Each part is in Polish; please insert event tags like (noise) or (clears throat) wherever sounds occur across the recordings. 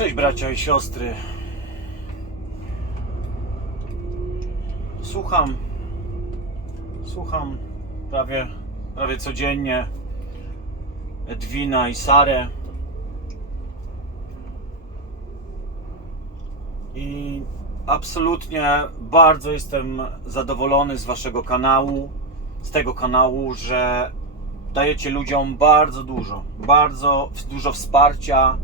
Cześć bracia i siostry. Słucham. Słucham prawie, prawie codziennie Edwina i Sarę. I absolutnie bardzo jestem zadowolony z waszego kanału, z tego kanału, że dajecie ludziom bardzo dużo, bardzo dużo wsparcia.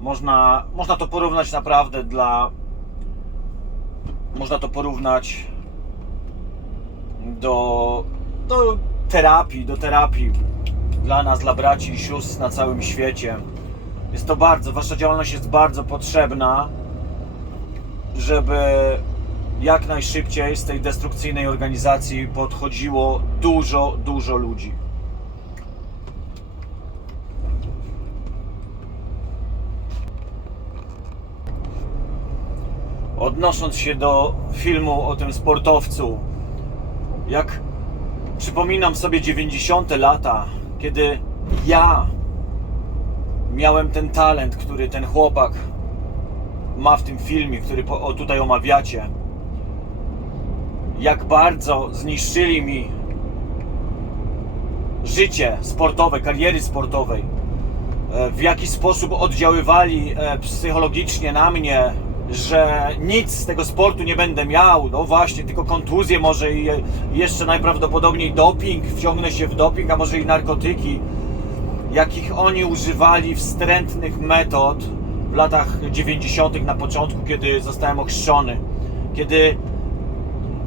Można, można to porównać naprawdę dla. Można to porównać do, do terapii, do terapii dla nas, dla braci i sióstr na całym świecie. Jest to bardzo, wasza działalność jest bardzo potrzebna, żeby jak najszybciej z tej destrukcyjnej organizacji podchodziło dużo, dużo ludzi. Odnosząc się do filmu o tym sportowcu, jak przypominam sobie 90. lata, kiedy ja miałem ten talent, który ten chłopak ma w tym filmie, który tutaj omawiacie. Jak bardzo zniszczyli mi życie sportowe, kariery sportowej. E, W jaki sposób oddziaływali e, psychologicznie na mnie, że nic z tego sportu nie będę miał. No właśnie, tylko kontuzję może i jeszcze najprawdopodobniej doping, wciągnę się w doping, a może i narkotyki. Jakich oni używali wstrętnych metod w latach 90. na początku, kiedy zostałem ochrzczony. Kiedy,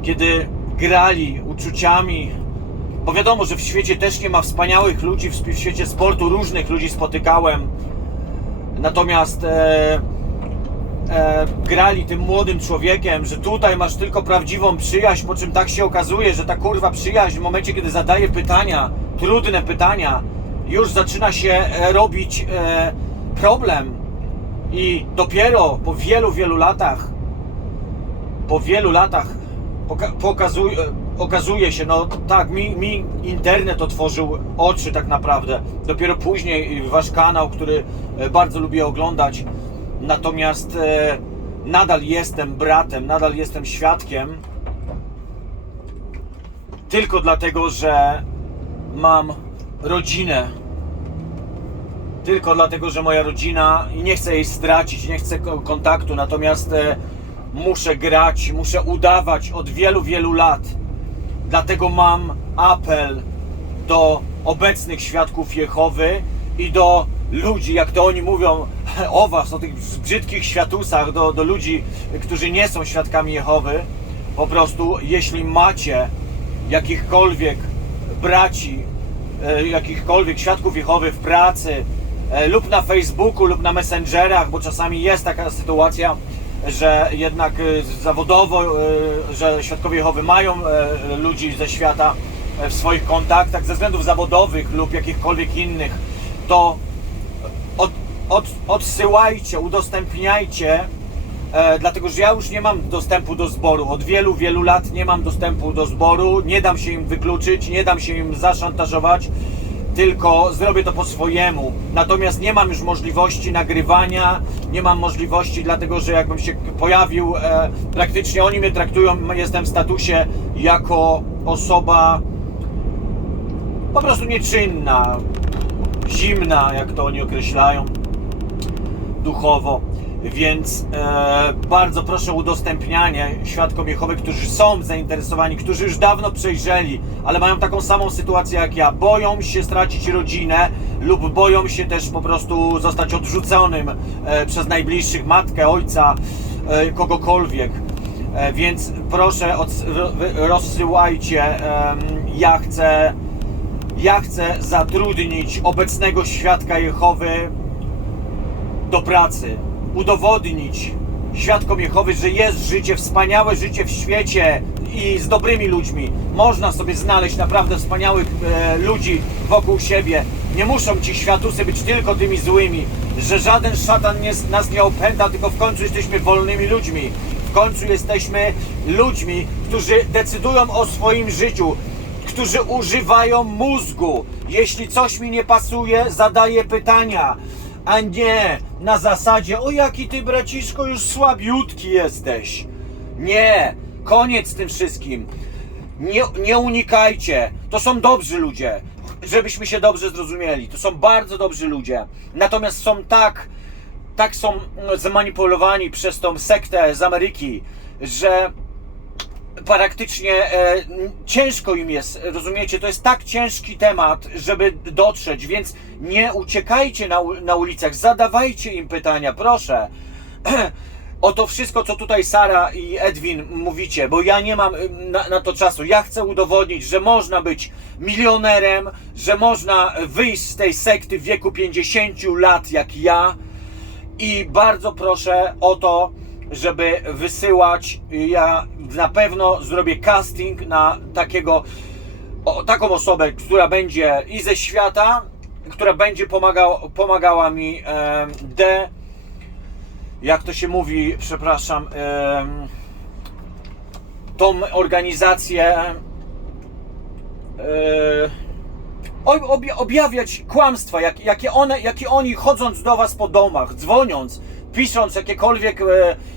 kiedy grali uczuciami, bo wiadomo, że w świecie też nie ma wspaniałych ludzi, w świecie sportu różnych ludzi spotykałem. Natomiast e, e, grali tym młodym człowiekiem, że tutaj masz tylko prawdziwą przyjaźń, po czym tak się okazuje, że ta kurwa przyjaźń w momencie, kiedy zadaje pytania, trudne pytania, już zaczyna się e, robić e, problem. I dopiero po wielu, wielu latach, po wielu latach poka- pokazuje, okazuje się, no tak, mi, mi internet otworzył oczy tak naprawdę. Dopiero później wasz kanał, który e, bardzo lubię oglądać. Natomiast e, nadal jestem bratem, nadal jestem świadkiem. Tylko dlatego, że mam rodzinę. Tylko dlatego, że moja rodzina i nie chcę jej stracić, nie chcę ko- kontaktu, natomiast e, muszę grać, muszę udawać od wielu, wielu lat. Dlatego mam apel do obecnych świadków Jehowy i do ludzi, jak to oni mówią (laughs) o was, o tych brzydkich światusach, do, do ludzi, którzy nie są świadkami Jehowy. Po prostu, jeśli macie jakichkolwiek braci, e, jakichkolwiek świadków Jehowy w pracy e, lub na Facebooku lub na Messengerach, bo czasami jest taka sytuacja, że jednak e, zawodowo, że świadkowie Jehowy mają ludzi ze świata w swoich kontaktach ze względów zawodowych lub jakichkolwiek innych, to od, od, odsyłajcie, udostępniajcie, e, dlatego że ja już nie mam dostępu do zboru. Od wielu, wielu lat nie mam dostępu do zboru, nie dam się im wykluczyć, nie dam się im zaszantażować, tylko zrobię to po swojemu. Natomiast nie mam już możliwości nagrywania, nie mam możliwości, dlatego że jakbym się pojawił, e, praktycznie oni mnie traktują, jestem w statusie jako osoba po prostu nieczynna, zimna, jak to oni określają, duchowo. Więc e, bardzo proszę o udostępnianie świadkom Jehowy, którzy są zainteresowani, którzy już dawno przejrzeli, ale mają taką samą sytuację jak ja. Boją się stracić rodzinę lub boją się też po prostu zostać odrzuconym e, przez najbliższych, matkę, ojca, e, kogokolwiek. E, więc proszę, rozsyłajcie. em, ja chcę ja chcę zatrudnić obecnego świadka Jehowy do pracy, udowodnić świadkom Jehowy, że jest życie, wspaniałe życie w świecie i z dobrymi ludźmi. Można sobie znaleźć naprawdę wspaniałych e, ludzi wokół siebie. Nie muszą ci światusy być tylko tymi złymi, że żaden szatan nie, nas nie opęta, tylko w końcu jesteśmy wolnymi ludźmi. W końcu jesteśmy ludźmi, którzy decydują o swoim życiu, którzy używają mózgu. Jeśli coś mi nie pasuje, zadaję pytania. a nie na zasadzie, o jaki ty braciszko już słabiutki jesteś. Nie, koniec z tym wszystkim. Nie, nie unikajcie. To są dobrzy ludzie. Żebyśmy się dobrze zrozumieli. To są bardzo dobrzy ludzie. Natomiast są tak, tak są zmanipulowani przez tą sektę z Ameryki, że praktycznie e, ciężko im jest, rozumiecie? To jest tak ciężki temat, żeby dotrzeć, więc nie uciekajcie na, na ulicach, zadawajcie im pytania, proszę. (clears throat) O to wszystko, co tutaj Sara i Edwin mówicie, bo ja nie mam na, na to czasu. Ja chcę udowodnić, że można być milionerem, że można wyjść z tej sekty w wieku 50 lat jak ja. I bardzo proszę o to, żeby wysyłać. Ja na pewno zrobię casting na takiego, o, taką osobę, która będzie i ze świata, która będzie pomagał, pomagała mi em, de, jak to się mówi, przepraszam, em, tą organizację e, ob- obja- objawiać kłamstwa, jak, jakie, one, jakie oni chodząc do was po domach, dzwoniąc, pisząc jakiekolwiek e,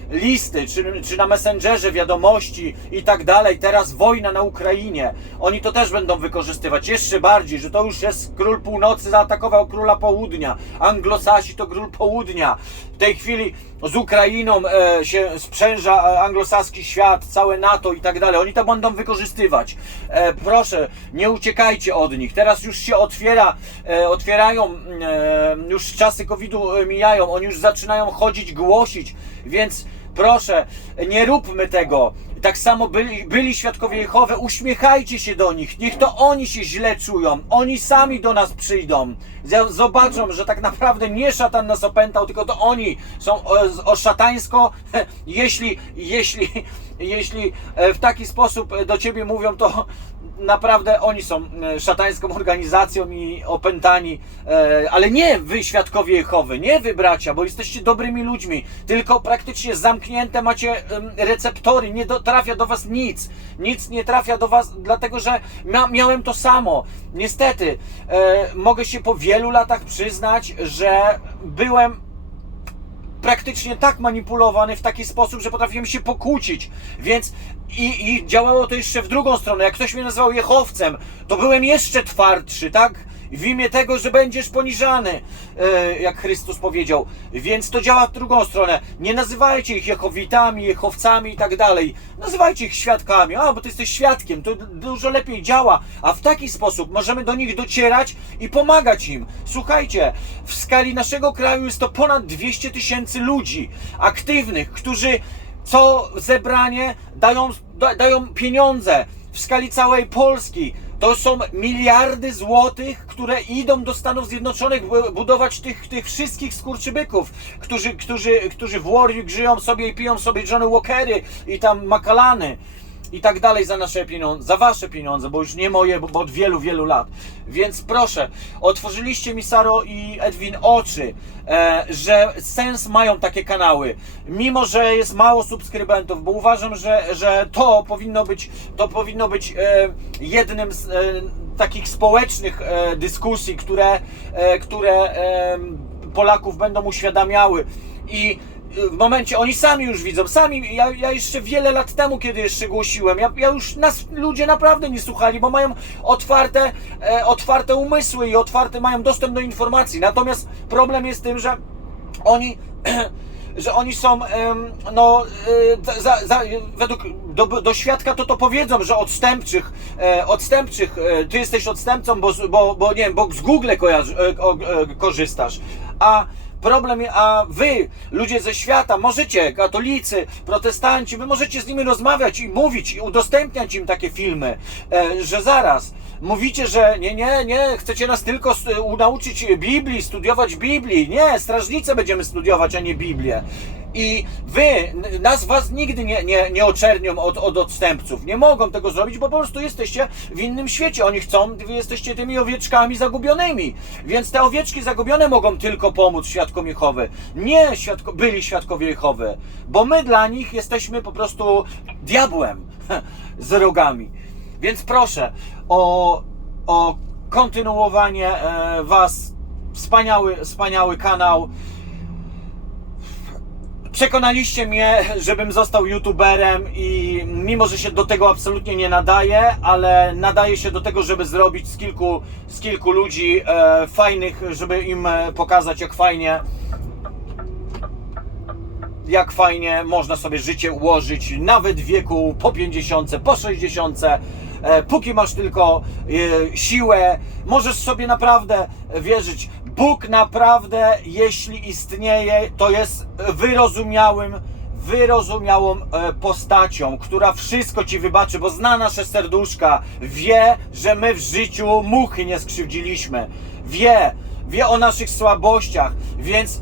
listy, czy, czy na Messengerze wiadomości i tak dalej, teraz wojna na Ukrainie, oni to też będą wykorzystywać. Jeszcze bardziej, że to już jest król północy zaatakował króla południa, anglosasi to król południa, w tej chwili z Ukrainą e, się sprzęża e, anglosaski świat, całe NATO i tak dalej. Oni to będą wykorzystywać. E, proszę, nie uciekajcie od nich. Teraz już się otwiera, e, otwierają, e, już czasy COVID-u e, mijają, oni już zaczynają chodzić, głosić, więc proszę, nie róbmy tego. Tak samo byli, byli świadkowie Jehowy, uśmiechajcie się do nich, niech to oni się źle czują, oni sami do nas przyjdą, zobaczą, że tak naprawdę nie szatan nas opętał, tylko to oni są o, o szatańsko, (laughs) jeśli, jeśli, jeśli e, w taki sposób do ciebie mówią, to naprawdę oni są e, szatańską organizacją i opętani, e, ale nie wy świadkowie Jehowy, nie wy bracia, bo jesteście dobrymi ludźmi, tylko praktycznie zamknięte macie receptory, nie do, trafia do was nic, nic nie trafia do was, dlatego że mia, miałem to samo. Niestety, e, mogę się po wielu latach przyznać, że byłem praktycznie tak manipulowany w taki sposób, że potrafiłem się pokłócić. Więc i, i działało to jeszcze w drugą stronę. Jak ktoś mnie nazywał Jehowcem, to byłem jeszcze twardszy, tak? W imię tego, że będziesz poniżany, e, jak Chrystus powiedział. Więc to działa w drugą stronę. Nie nazywajcie ich Jehowitami, Jehowcami i tak dalej. Nazywajcie ich świadkami. A, bo ty jesteś świadkiem, to dużo lepiej działa. A w taki sposób możemy do nich docierać i pomagać im. Słuchajcie, w skali naszego kraju jest to ponad 200 tysięcy ludzi aktywnych, którzy co zebranie dają, da, dają pieniądze w skali całej Polski. To są miliardy złotych, które idą do Stanów Zjednoczonych bu- budować tych, tych wszystkich skurczybyków, którzy, którzy, którzy w Warwick żyją sobie i piją sobie Johnny Walkery i tam Makalany i tak dalej za nasze pieniądze, za wasze pieniądze, bo już nie moje, bo, od wielu, wielu lat. Więc proszę, otworzyliście mi Saro i Edwin oczy, e, że sens mają takie kanały, mimo że jest mało subskrybentów, bo uważam, że, że to powinno być, to powinno być e, jednym z e, takich społecznych dyskusji, które, które Polaków będą uświadamiały i w momencie, oni sami już widzą, sami, ja, ja jeszcze wiele lat temu, kiedy jeszcze głosiłem, ja, ja już nas ludzie naprawdę nie słuchali, bo mają otwarte, e, otwarte umysły i otwarte mają dostęp do informacji. Natomiast problem jest tym, że oni (clears throat) że oni są, no, e, za, za, według do, do świadka to to powiedzą, że odstępczych, e, odstępczych, e, ty jesteś odstępcą, bo, bo, bo nie wiem, bo z Google kojarzy, korzystasz, a problem, a wy, ludzie ze świata, możecie, katolicy, protestanci, wy możecie z nimi rozmawiać i mówić, i udostępniać im takie filmy, e, że zaraz, mówicie, że nie, nie, nie, chcecie nas tylko u- nauczyć Biblii, studiować Biblii. Nie, strażnicę będziemy studiować, a nie Biblię. I wy, nas was nigdy nie, nie, nie oczernią od, od odstępców. Nie mogą tego zrobić, bo po prostu jesteście w innym świecie. Oni chcą, wy jesteście tymi owieczkami zagubionymi. Więc te owieczki zagubione mogą tylko pomóc świadkom Jehowy. Nie świadko, byli świadkowie Jehowy. Bo my dla nich jesteśmy po prostu diabłem (laughs) z rogami. Więc proszę o, o kontynuowanie e, Was Wspaniały, wspaniały kanał. Przekonaliście mnie, żebym został youtuberem i mimo, że się do tego absolutnie nie nadaje, ale nadaje się do tego, żeby zrobić z kilku, z kilku ludzi e, fajnych, żeby im e, pokazać jak fajnie jak fajnie można sobie życie ułożyć nawet w wieku po 50, po 60. E, póki masz tylko e, siłę, możesz sobie naprawdę wierzyć. Bóg naprawdę, jeśli istnieje, to jest wyrozumiałym, wyrozumiałą e, postacią, która wszystko ci wybaczy, bo zna nasze serduszka, wie, że my w życiu muchy nie skrzywdziliśmy, wie, wie o naszych słabościach, więc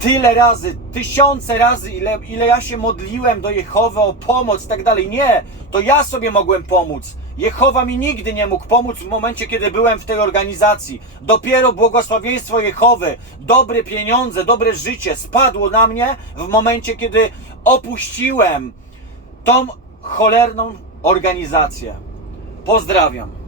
tyle razy, tysiące razy, ile, ile ja się modliłem do Jehowy o pomoc i tak dalej. Nie, to ja sobie mogłem pomóc. Jehowa mi nigdy nie mógł pomóc w momencie, kiedy byłem w tej organizacji. Dopiero błogosławieństwo Jehowy, dobre pieniądze, dobre życie spadło na mnie w momencie, kiedy opuściłem tą cholerną organizację. Pozdrawiam.